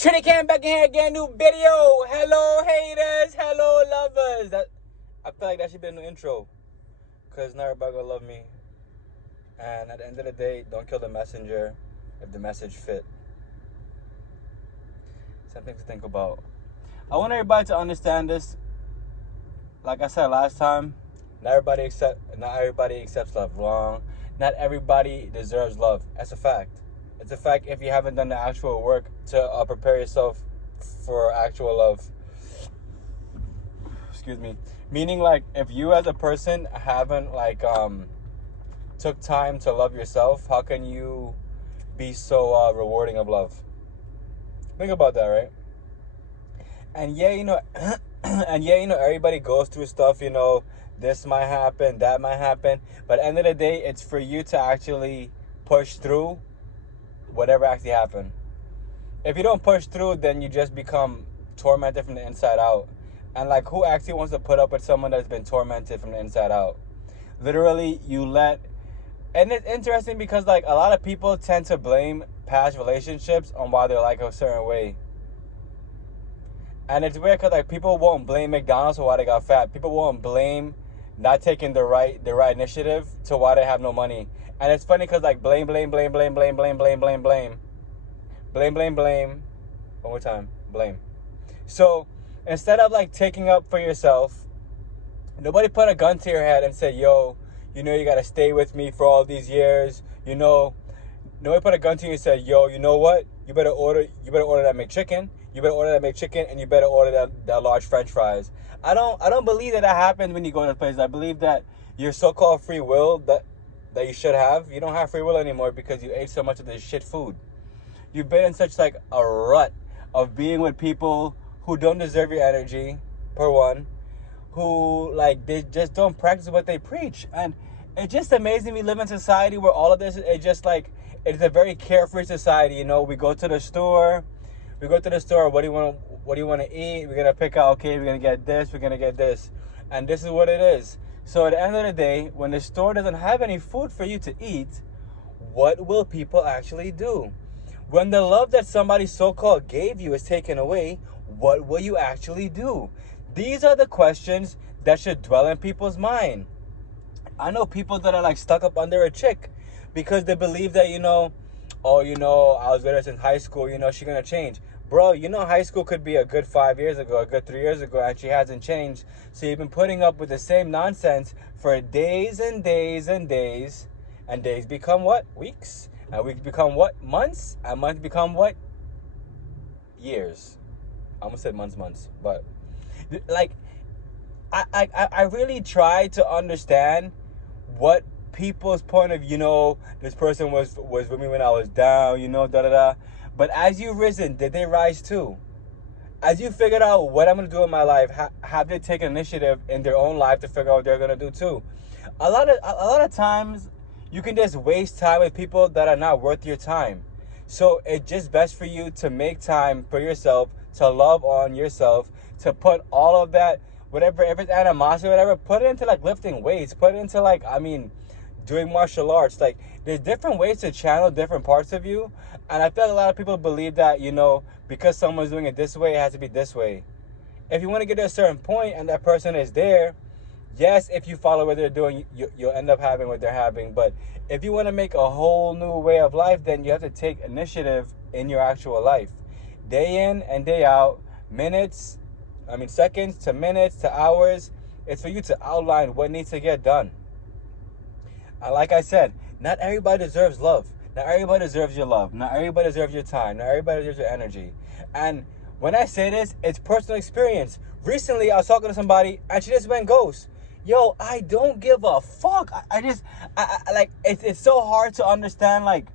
Trinity Cam back in here again, new video. Hello haters, hello lovers. I feel like that should be a new intro. Cause not everybody gonna love me. And at the end of the day, don't kill the messenger if the message fit. Something to think about. I want everybody to understand this. Like I said last time, not everybody accepts love. Wrong. Not everybody deserves love. That's a fact. It's a fact if you haven't done the actual work to prepare yourself for actual love. Excuse me. Meaning, like, if you as a person haven't took time to love yourself, how can you be so rewarding of love? Think about that, right? And yeah, everybody goes through stuff. This might happen, that might happen, but at the end of the day, it's for you to actually push through whatever actually happened. If you don't push through, then you just become tormented from the inside out. And who actually wants to put up with someone that's been tormented from the inside out? Literally, and it's interesting because a lot of people tend to blame past relationships on why they're a certain way. And it's weird because people won't blame McDonald's for why they got fat. People won't blame not taking the right initiative to why they have no money. And it's funny because blame. One more time, blame. So instead of taking up for yourself, nobody put a gun to your head and said, yo, you gotta stay with me for all these years. Nobody put a gun to you and said, yo, you know what? You better order that McChicken. You better order that McChicken, and you better order that large French fries. I don't believe that happens when you go to places. I believe that your so-called free will that you should have, you don't have free will anymore because you ate so much of this shit food. You've been in such a rut of being with people who don't deserve your energy, per one, who they just don't practice what they preach. And it's just amazing we live in society where all of this is just it's a very carefree society. We go to the store. What do you want to eat? We're gonna pick out. Okay, we're gonna get this. We're gonna get this, and this is what it is. So at the end of the day, when the store doesn't have any food for you to eat, what will people actually do? When the love that somebody so-called gave you is taken away, what will you actually do? These are the questions that should dwell in people's mind. I know people that are stuck up under a chick because they believe that, I was with her since high school, she's gonna change. Bro, high school could be a good 5 years ago, a good 3 years ago, and she hasn't changed. So you've been putting up with the same nonsense for days and days and days. And days become what? Weeks. And weeks become what? Months. And months become what? Years. I almost said months. But, I really try to understand what people's point of, this person was with me when I was down, da-da-da. But as you've risen, did they rise too? As you figured out what I'm going to do in my life, have they taken initiative in their own life to figure out what they're going to do too? A lot of times, you can just waste time with people that are not worth your time. So it's just best for you to make time for yourself, to love on yourself, to put all of that, whatever, if it's animosity or whatever, put it into lifting weights, put it into doing martial arts. There's different ways to channel different parts of you. And I feel like a lot of people believe that, because someone's doing it this way, it has to be this way. If you want to get to a certain point and that person is there, yes, if you follow what they're doing, you'll end up having what they're having. But if you want to make a whole new way of life, then you have to take initiative in your actual life. Day in and day out, seconds to minutes to hours. It's for you to outline what needs to get done. And like I said, not everybody deserves love. Not everybody deserves your love. Not everybody deserves your time. Not everybody deserves your energy. And when I say this, it's personal experience. Recently, I was talking to somebody, and she just went ghost. Yo, I don't give a fuck. It's so hard to understand,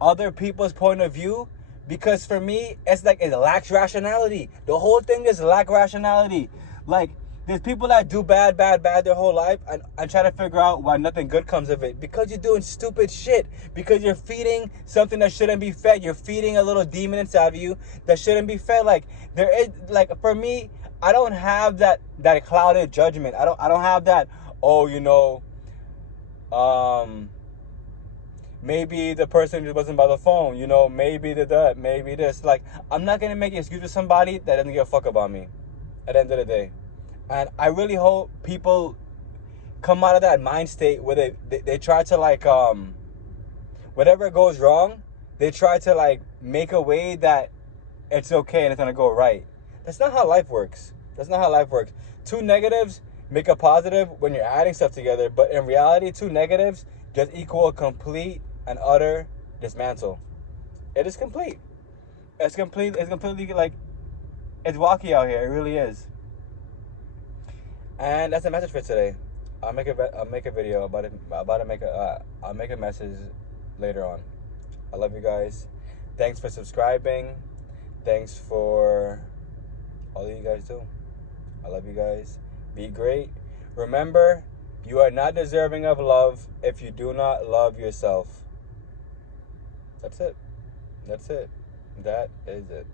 other people's point of view. Because for me, it lacks rationality. The whole thing just lacks rationality. There's people that do bad their whole life and try to figure out why nothing good comes of it. Because you're doing stupid shit. Because you're feeding something that shouldn't be fed. You're feeding a little demon inside of you that shouldn't be fed. For me, I don't have that clouded judgment. I don't have that, maybe the person just wasn't by the phone, you know, maybe that, maybe this. Like, I'm not gonna make an excuse for somebody that doesn't give a fuck about me at the end of the day. And I really hope people come out of that mind state where they try to like whatever goes wrong, they try to like make a way that it's okay and it's gonna go right. That's not how life works. That's not how life works. Two negatives make a positive when you're adding stuff together, but in reality, two negatives just equal a complete and utter dismantle. It is complete. It's complete. It's completely like it's wacky out here. It really is. And that's the message for today. I'll make a video about it. I'll make a message later on. I love you guys. Thanks for subscribing. Thanks for all that you guys do. I love you guys. Be great. Remember, you are not deserving of love if you do not love yourself. That's it. That's it. That is it.